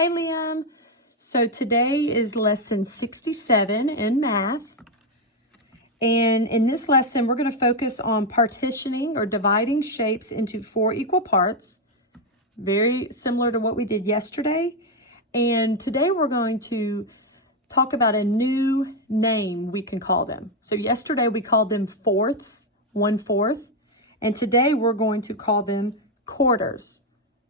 Hey Liam, so today is lesson 67 in math, and in this lesson we're going to focus on partitioning or dividing shapes into 4 equal parts, very similar to what we did yesterday. And today we're going to talk about a new name we can call them. So yesterday we called them fourths, 1/4, and today we're going to call them quarters,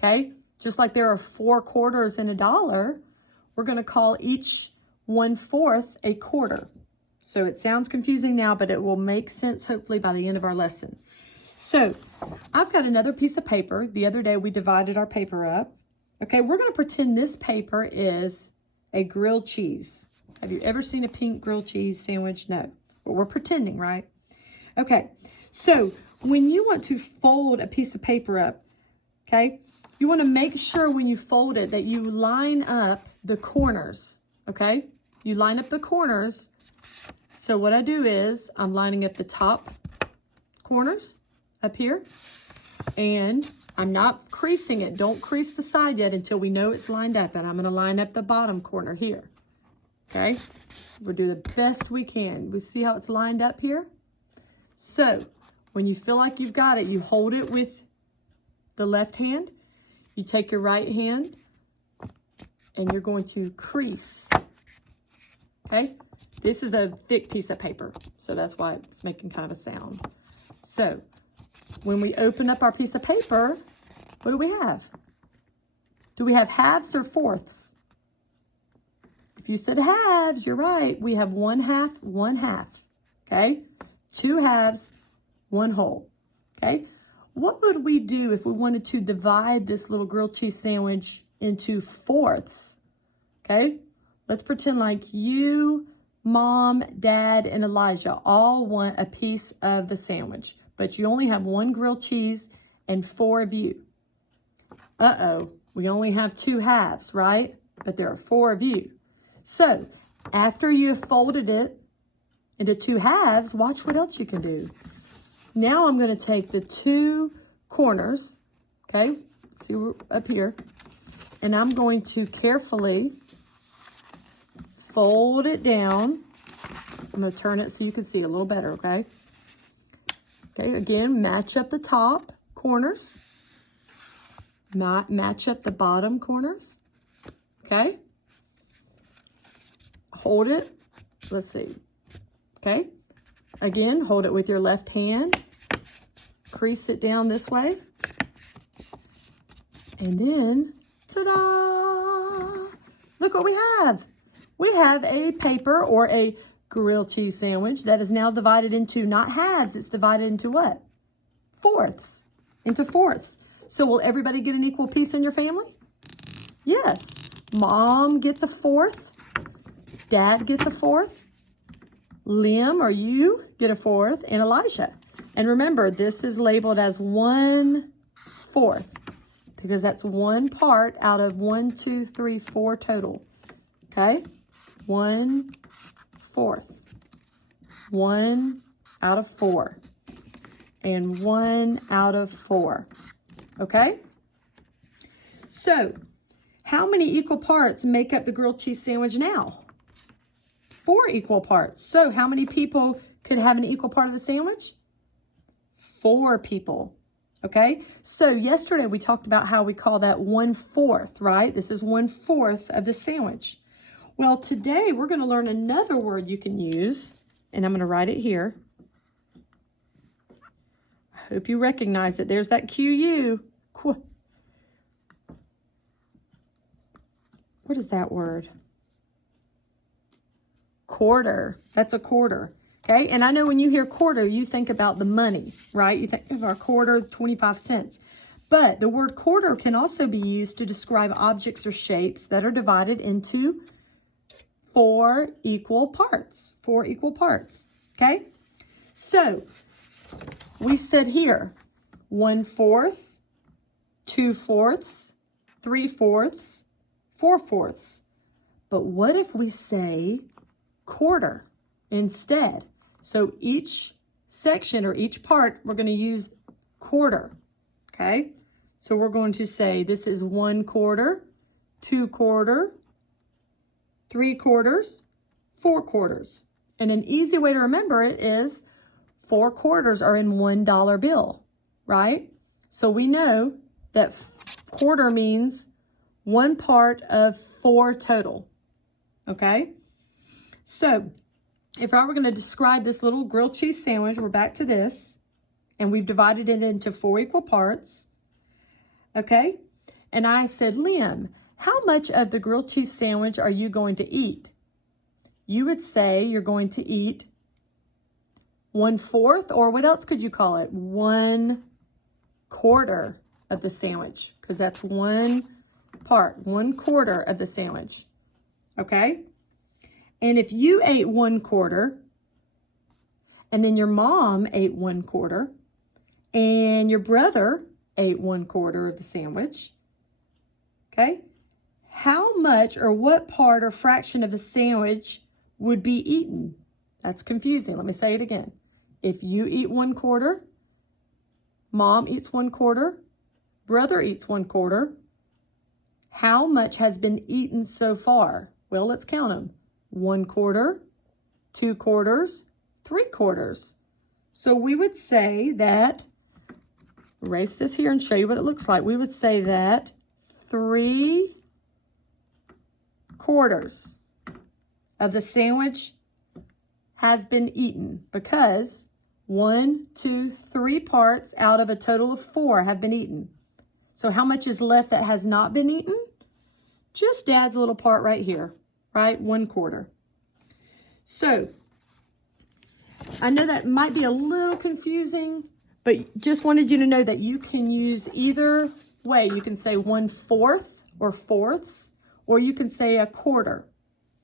okay? Just like there are 4 quarters in a dollar, we're going to call each 1/4 a quarter. So it sounds confusing now, but it will make sense hopefully by the end of our lesson. So I've got another piece of paper. The other day we divided our paper up. Okay, we're going to pretend this paper is a grilled cheese. Have you ever seen a pink grilled cheese sandwich? No, but we're pretending, right? Okay, so when you want to fold a piece of paper up, okay, you want to make sure when you fold it that you line up the corners, okay? You line up the corners. So what I do is I'm lining up the top corners up here, and I'm not creasing it. Don't crease the side yet until we know it's lined up, and I'm going to line up the bottom corner here, okay? We'll do the best we can. We see how it's lined up here? So when you feel like you've got it, you hold it with the left hand. You take your right hand and you're going to crease, okay? This is a thick piece of paper, so that's why it's making kind of a sound. So when we open up our piece of paper, what do we have? Do we have halves or fourths? If you said halves, you're right. We have 1/2, 1/2, okay? 2 halves, 1 whole, okay? What would we do if we wanted to divide this little grilled cheese sandwich into fourths? Okay, let's pretend like you, Mom, Dad, and Elijah all want a piece of the sandwich, but you only have 1 grilled cheese and 4 of you. Uh-oh, we only have 2 halves, right? But there are 4 of you. So after you have folded it into 2 halves, watch what else you can do. Now I'm going to take the 2 corners, okay, see up here, and I'm going to carefully fold it down. I'm going to turn it so you can see a little better, okay? Okay, again, match up the top corners, match up the bottom corners, okay? Hold it, let's see, okay? Again, hold it with your left hand, crease it down this way, and then, ta-da! Look what we have. We have a paper or a grilled cheese sandwich that is now divided into not halves, it's divided into what? Fourths, into fourths. So will everybody get an equal piece in your family? Yes. Mom gets a 4th, Dad gets a 4th, Liam or you get a 4th, and Elijah. And remember, this is labeled as 1/4 because that's 1 part out of 1, 2, 3, 4 total. Okay? 1/4. 1 out of 4. And 1 out of 4. Okay? So, how many equal parts make up the grilled cheese sandwich now? 4 equal parts. So how many people could have an equal part of the sandwich? 4 people. Okay, so yesterday we talked about how we call that 1/4, right? This is 1/4 of the sandwich. Well, today we're going to learn another word you can use, and I'm going to write it here. I hope you recognize it. There's that QU. What is that word? Quarter. That's a quarter. Okay, and I know when you hear quarter, you think about the money, right? You think of our quarter, 25 cents. But the word quarter can also be used to describe objects or shapes that are divided into 4 equal parts. 4 equal parts. Okay, so we said here 1/4, 2/4, 3/4, 4/4. But what if we say quarter instead? So each section or each part, we're going to use quarter, okay? So we're going to say this is 1/4, 2/4, 3/4, 4/4. And an easy way to remember it is 4/4 are in $1 bill, right? So we know that quarter means 1 part of 4 total, okay? So if I were going to describe this little grilled cheese sandwich, we're back to this, and we've divided it into 4 equal parts, okay? And I said, Liam, how much of the grilled cheese sandwich are you going to eat? You would say you're going to eat 1/4, or what else could you call it? 1/4 of the sandwich, because that's 1 part, 1/4 of the sandwich, okay? And if you ate 1/4, and then your mom ate 1/4, and your brother ate 1/4 of the sandwich, okay? How much or what part or fraction of the sandwich would be eaten? That's confusing. Let me say it again. If you eat 1/4, mom eats 1/4, brother eats 1/4, how much has been eaten so far? Well, let's count them. 1/4, 2/4, 3/4. So we would say that, erase this here and show you what it looks like. We would say that 3/4 of the sandwich has been eaten, because 1, 2, 3 parts out of a total of 4 have been eaten. So how much is left that has not been eaten? Just Dad's little part right here, right? 1/4. So I know that might be a little confusing, but just wanted you to know that you can use either way. You can say 1/4 or 4ths, or you can say 1/4,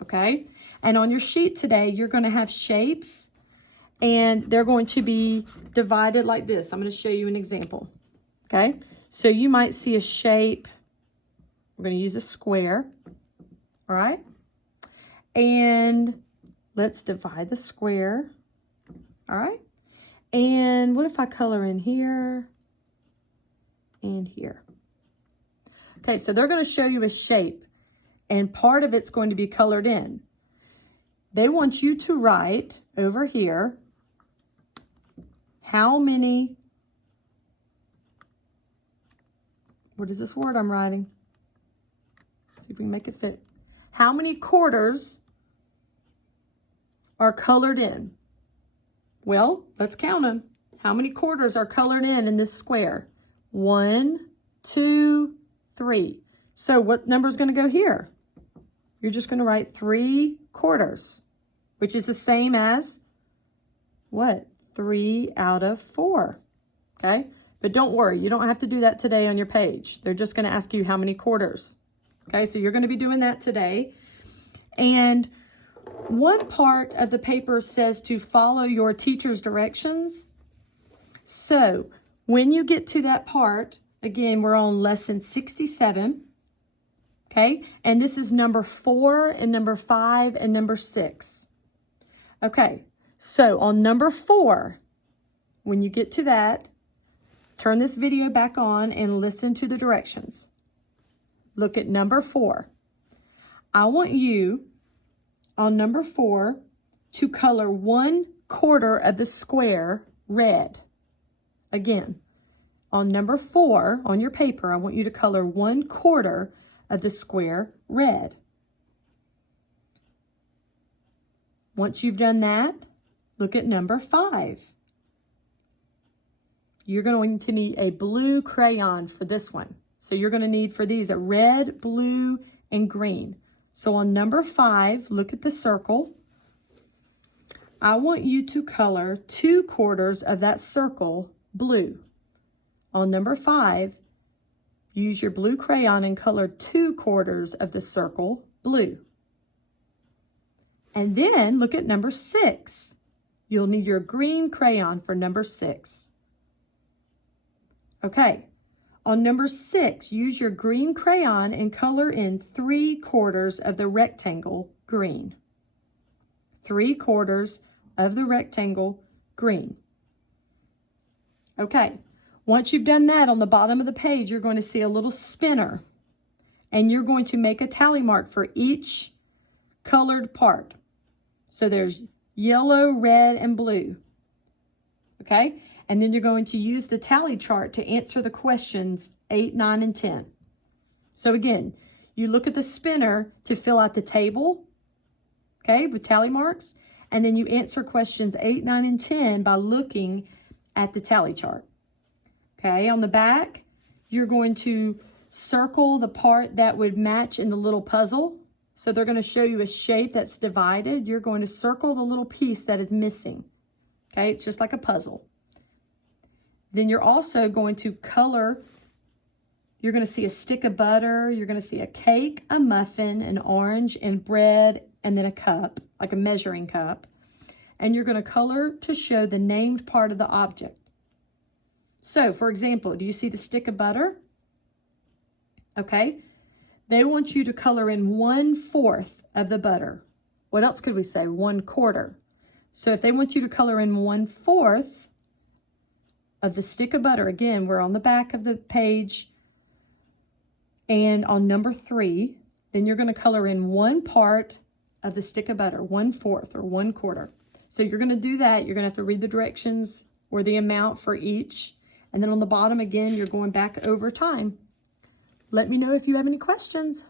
okay? And on your sheet today, you're going to have shapes, and they're going to be divided like this. I'm going to show you an example, okay? So you might see a shape. We're going to use a square, all right? And let's divide the square, all right? And what if I color in here and here? Okay, so they're going to show you a shape, and part of it's going to be colored in. They want you to write over here how many, what is this word I'm writing? See if we can make it fit. How many quarters are colored in? Well, let's count them. How many quarters are colored in this square? 1, 2, 3. So what number is going to go here? You're just going to write 3/4, which is the same as what? 3 out of 4. Okay? But don't worry, you don't have to do that today on your page. They're just going to ask you how many quarters. Okay, so you're going to be doing that today. And one part of the paper says to follow your teacher's directions. So when you get to that part, again, we're on lesson 67. Okay, and this is number 4 and number 5 and number 6. Okay, so on number 4, when you get to that, turn this video back on and listen to the directions. Look at number 4. I want you on number 4 to color 1/4 of the square red. Again, on number 4 on your paper, I want you to color 1/4 of the square red. Once you've done that, look at number 5. You're going to need a blue crayon for this one. So you're going to need for these a red, blue, and green. So on number 5, look at the circle. I want you to color 2/4 of that circle blue. On number 5, use your blue crayon and color 2/4 of the circle blue. And then look at number 6. You'll need your green crayon for number 6. Okay, on number 6, use your green crayon and color in 3/4 of the rectangle green. 3/4 of the rectangle green. Okay, once you've done that, on the bottom of the page, you're going to see a little spinner. and you're going to make a tally mark for each colored part. So there's yellow, red, and blue. Okay? And then you're going to use the tally chart to answer the questions 8, 9, and 10. So again, you look at the spinner to fill out the table, okay, with tally marks, and then you answer questions 8, 9, and 10 by looking at the tally chart. Okay, on the back, you're going to circle the part that would match in the little puzzle. So they're going to show you a shape that's divided. You're going to circle the little piece that is missing. Okay, it's just like a puzzle. Then you're also going to color. You're going to see a stick of butter. You're going to see a cake, a muffin, an orange, and bread, and then a cup, like a measuring cup. And you're going to color to show the named part of the object. So, for example, do you see the stick of butter? Okay. They want you to color in 1/4 of the butter. What else could we say? 1/4. So if they want you to color in 1/4 of the stick of butter, again, we're on the back of the page and on number 3, then you're going to color in 1 part of the stick of butter, 1/4 or 1/4. So you're going to do that. You're going to have to read the directions or the amount for each. And then on the bottom, again, you're going back over time. Let me know if you have any questions.